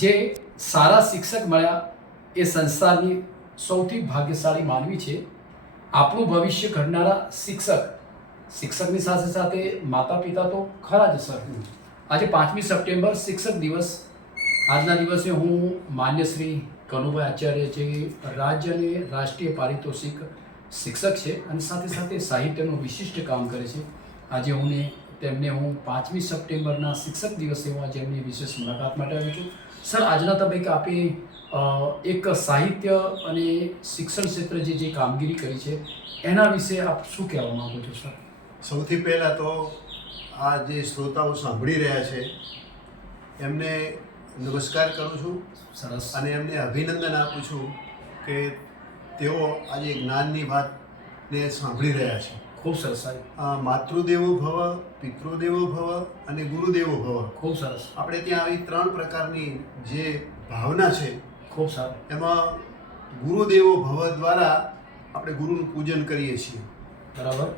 જે સારા શિક્ષક મળ્યા એ સંસારની સૌથી ભાગ્યશાળી માનવી છે. આપણું ભવિષ્ય ઘડનારા શિક્ષકની સાથે સાથે માતા પિતા તો ખરા જ સર. આજે 5મી સપ્ટેમ્બર શિક્ષક દિવસ. આજના દિવસે હું માન્ય શ્રી કનુભાઈ આચાર્ય જે રાજ્ય અને રાષ્ટ્રીય પારિતોષિક શિક્ષક છે અને સાથે સાથે સાહિત્યનું વિશિષ્ટ કામ કરે છે. આજે તેમને હું 5મી સપ્ટેમ્બરના શિક્ષક દિવસે હું આજે એમની વિશેષ મુલાકાત માટે આવ્યો છું. સર, આજના તબક્કે આપે એક સાહિત્ય અને શિક્ષણ ક્ષેત્રે જે કામગીરી કરી છે એના વિશે આપ શું કહેવા માંગો છો સર? સૌથી પહેલાં તો આ જે શ્રોતાઓ સાંભળી રહ્યા છે એમને નમસ્કાર કરું છું. સરસ. અને એમને અભિનંદન આપું છું કે તેઓ આજે જ્ઞાનની વાતને સાંભળી રહ્યા છે. ખૂબ સરસ સાહેબ. માતૃદેવો ભવ, પિતૃદેવો ભવ અને ગુરુદેવો ભવ. ખૂબ સરસ. આપણે ત્યાં આવી 3 પ્રકારની જે ભાવના છે ખૂબ સારું. એમાં ગુરુદેવો ભવ દ્વારા આપણે ગુરુનું પૂજન કરીએ છીએ. બરાબર.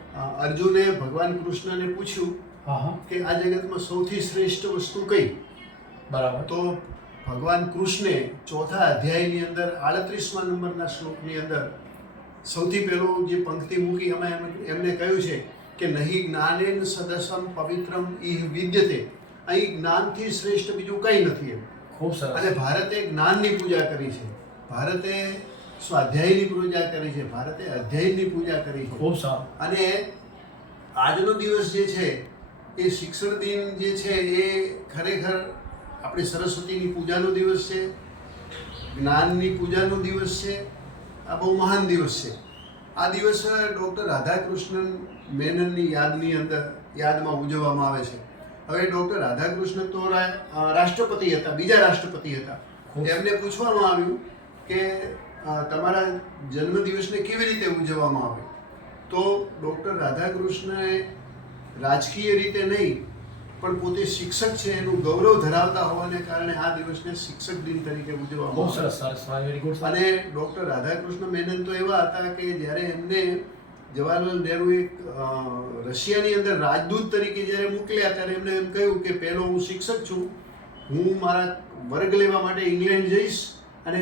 અર્જુને ભગવાન કૃષ્ણને પૂછ્યું હા. કે આ જગતમાં સૌથી શ્રેષ્ઠ વસ્તુ કઈ? બરાબર. તો ભગવાન કૃષ્ણે 4થા અધ્યાયની અંદર 38મા નંબરના શ્લોકની અંદર સૌથી પહેલું જે પંક્તિ મૂકી એમાં એમને કહ્યું છે કે નહીં જ્ઞાનેન સદસમ પવિત્રમ ઇહ વિદ્યતે. અહીં જ્ઞાનથી શ્રેષ્ઠ બીજું કંઈ નથી એમ. ખૂબ સરસ. અને ભારતે જ્ઞાનની પૂજા કરી છે, ભારતે સ્વાધ્યાયની પૂજા કરી છે, ભારતે અધ્યયનની પૂજા કરી છે. ખૂબ સારું. અને આજનો દિવસ જે છે એ શિક્ષણ દિન જે છે એ ખરેખર આપણી સરસ્વતીની પૂજાનો દિવસ છે, જ્ઞાનની પૂજાનો દિવસ છે. આ બહુ મહાન દિવસ છે. આ દિવસ ડૉક્ટર રાધાકૃષ્ણન મેનનની યાદમાં ઉજવવામાં આવે છે. હવે ડૉક્ટર રાધાકૃષ્ણન તો રાષ્ટ્રપતિ હતા, બીજા રાષ્ટ્રપતિ હતા. એમને પૂછવામાં આવ્યું કે તમારા જન્મદિવસને કેવી રીતે ઉજવવામાં આવે? તો ડૉક્ટર રાધાકૃષ્ણએ રાજકીય રીતે નહીં પણ પોતે શિક્ષક છે એનું ગૌરવ ધરાવતા હોવાને કારણે આ દિવસને શિક્ષક દિન તરીકે ઉજવવામાં બહુ સરસ. સરસ. Very good. અને ડૉક્ટર રાધાકૃષ્ણ મેનન તો એવા હતા કે જ્યારે એમને જવાહરલાલ નહેરુએ રશિયાની અંદર રાજદૂત તરીકે જ્યારે મોકલ્યા ત્યારે એમને એમ કહ્યું કે પહેલો હું શિક્ષક છું, હું મારા વર્ગ લેવા માટે ઇંગ્લેન્ડ જઈશ અને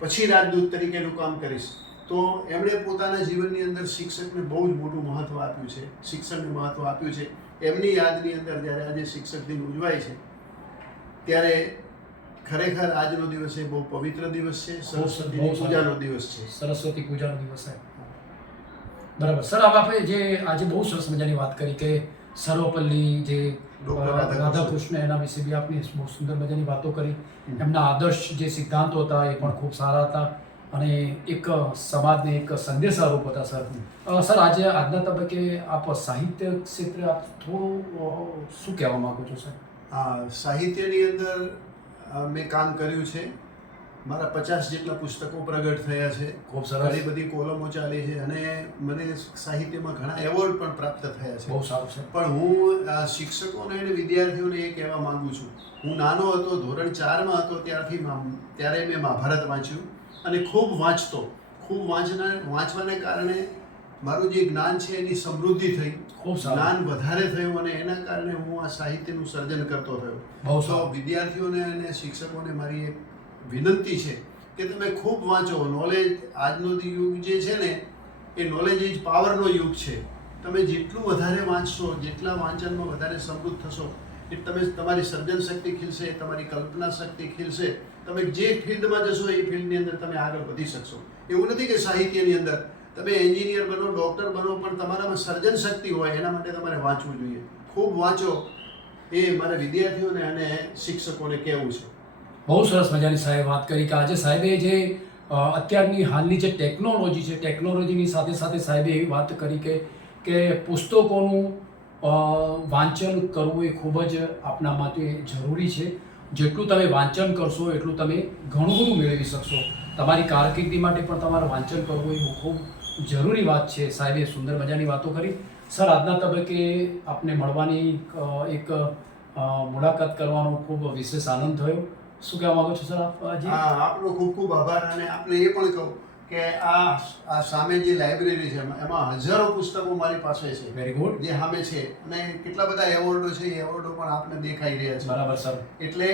પછી રાજદૂત તરીકેનું કામ કરીશ. તો એમણે પોતાના જીવનની અંદર શિક્ષકને બહુ જ મોટું મહત્ત્વ આપ્યું છે, શિક્ષણને મહત્ત્વ આપ્યું છે. એમની યાદની અંદર જ્યારે આજે શિક્ષક દિન ઉજવાય છે ત્યારે ખરેખર આજનો દિવસ એ બહુ પવિત્ર દિવસ છે, સરસ્વતી પૂજાનો દિવસ છે. સરસ્વતી પૂજાનો દિવસ છે. બરાબર. સર, હવે આપણે જે આજે બહુ સરસ મજાની વાત કરી કે સર્વપલ્લી જે રાધાકૃષ્ણ એના વિશે બી આપની બહુ સુંદર મજાની વાતો કરી. એમના આદર્શ જે સિદ્ધાંતો હતા એ પણ ખૂબ સારા હતા અને એક સમાજને એક સંદેશારૂપ હતા. સર, આજના તબક્કે આપ સાહિત્ય ક્ષેત્રે આપ થોડું શું કહેવા માંગો છો સર? સાહિત્યની અંદર મેં કામ કર્યું છે. મારા 50 જેટલા પુસ્તકો પ્રગટ થયા છે. ખૂબ સરસ. ઘણી બધી કોલમો ચાલી છે અને મને સાહિત્યમાં ઘણા એવોર્ડ પણ પ્રાપ્ત થયા છે. બહુ સારું છે. પણ હું શિક્ષકોને અને વિદ્યાર્થીઓને એ કહેવા માંગુ છું, હું નાનો હતો, ધોરણ 4માં હતો ત્યારે મેં મહાભારત વાંચ્યું અને ખૂબ વાંચવાને કારણે મારું જે જ્ઞાન છે એની સમૃદ્ધિ થઈ, ખૂબ સારું. જ્ઞાન વધારે થયું અને એના કારણે હું આ સાહિત્યનું સર્જન કરતો થયો. બહુ તો સારું. વિદ્યાર્થીઓને અને શિક્ષકોને મારી એક વિનંતી છે કે તમે ખૂબ વાંચો. નોલેજ આજનો યુગ જે છે ને એ નોલેજ ઇઝ પાવરનો યુગ છે. તમે જેટલું વધારે વાંચશો, જેટલા વાંચનમાં વધારે સમૃદ્ધ થશો એ તમારી સર્જન શક્તિ ખીલશે, તમારી કલ્પના શક્તિ ખીલશે. તમે જે ફિલ્ડમાં જશો એ ફિલ્ડની અંદર તમે આગળ વધી શકશો. એવું નથી કે સાહિત્યની અંદર તમે એન્જિનિયર બનો, ડૉક્ટર બનો, પણ તમારામાં સર્જન શક્તિ હોય એના માટે તમારે વાંચવું જોઈએ. ખૂબ વાંચો એ મારા વિદ્યાર્થીઓને અને શિક્ષકોને કહેવું છે. બહુ સરસ મજાની સાહેબ વાત કરી કે આજે સાહેબે જે અત્યારની હાલની જે ટેકનોલોજી છે, ટેકનોલોજીની સાથે સાથે સાહેબે એવી વાત કરી કે પુસ્તકોનું વાંચન કરવું એ ખૂબ જ આપના માટે જરૂરી છે. જેટલું તમે વાંચન કરશો એટલું તમે ઘણું બધું મેળવી શકશો. તમારી કારકિર્દી માટે પણ તમારે વાંચન કરવું એ ખૂબ જરૂરી વાત છે. સાહેબે સુંદર મજાની વાતો કરી. સર, આજના તબક્કે આપને મળવાની એક મુલાકાત કરવાનો ખૂબ વિશેષ આનંદ થયો. શું કહેવા માંગો છો સર આપ? આપનો ખૂબ ખૂબ આભાર. અને આપને એ પણ કહું કે આ સામે જે લાઇબ્રેરી છે એમાં હજારો પુસ્તકો મારી પાસે છે. Very good. જે સામે છે અને કેટલા બધા એવોર્ડો છે, એ એવોર્ડો પણ આપને દેખાઈ રહ્યા છે. બરાબર સર. એટલે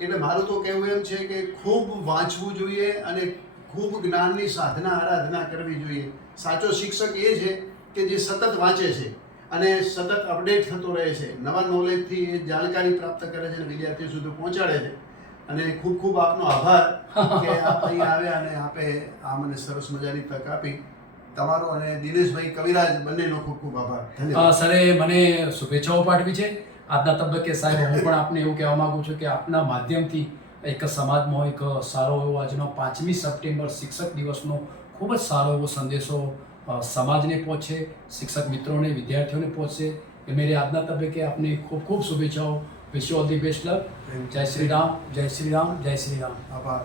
એટલે મારું તો કહેવું એમ છે કે ખૂબ વાંચવું જોઈએ અને ખૂબ જ્ઞાનની સાધના આરાધના કરવી જોઈએ. સાચો શિક્ષક એ છે કે જે સતત વાંચે છે અને સતત અપડેટ થતો રહે છે, નવા નોલેજથી એ જાણકારી પ્રાપ્ત કરે છે અને વિદ્યાર્થીઓ સુધી પહોંચાડે છે. અને ખૂબ ખૂબ આપનો આભાર કે આપ અહીં આવ્યા અને આપે આ મને સરસ મજાની તક આપી. તમારો અને દિનેશભાઈ કવિરાજ બંનેનો ખૂબ ખૂબ આભાર. ધન્યવાદ. સરે મને શુભેચ્છાઓ પાઠવી છે. આજના તબક્કે સાહેબ હું પણ આપને એવું કહેવા માંગુ છું કે આપના માધ્યમથી એક સમાજમાં એક સારો એવો આજનો 5મી સપ્ટેમ્બર શિક્ષક દિવસનો ખૂબ જ સારો એવો સંદેશો સમાજને પહોંચે, શિક્ષક મિત્રોને, વિદ્યાર્થીઓને પહોંચે એ મેરે આજના તબક્કે આપને ખૂબ ખૂબ શુભેચ્છાઓ. Wish you all the best luck. જય શ્રી રામ, જય શ્રી રામ, જય શ્રી રામ. આભાર.